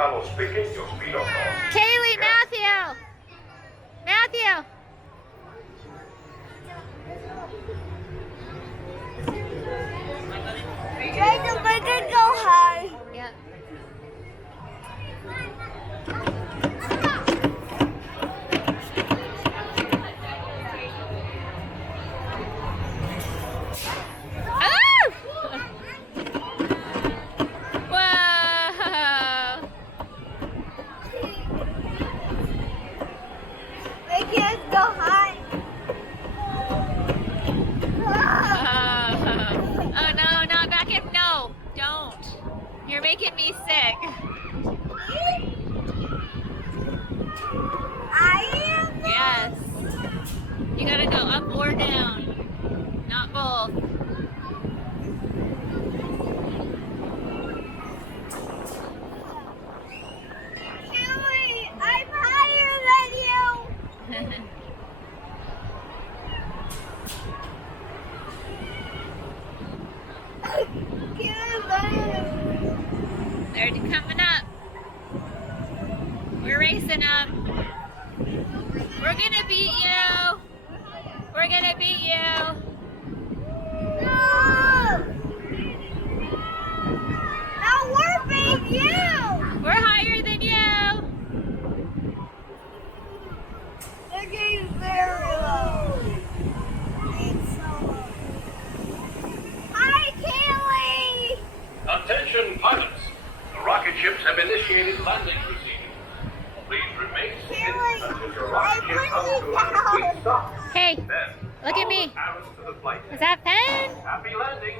a los pequeños pilotos. Kaylee, Matthew! Matthew! Try to make it go high. Yeah. Make it go high. Oh no, not back in. No, don't. You're making me sick. I am. Yes. You gotta go up or down, not both. Julie, I'm higher than you. They're coming up. We're racing up. We're gonna beat you. We're gonna beat you. No! Now we're being you! We're higher than you. They're getting very low. It's so low. Hi, Kaylee! Attention pilots. The rocket ships have initiated landing procedures. Please remain seated until your rocket ship comes to a complete stop. Hey, Then, look at me. follow arrows to the flight. Is that pen? Happy landing.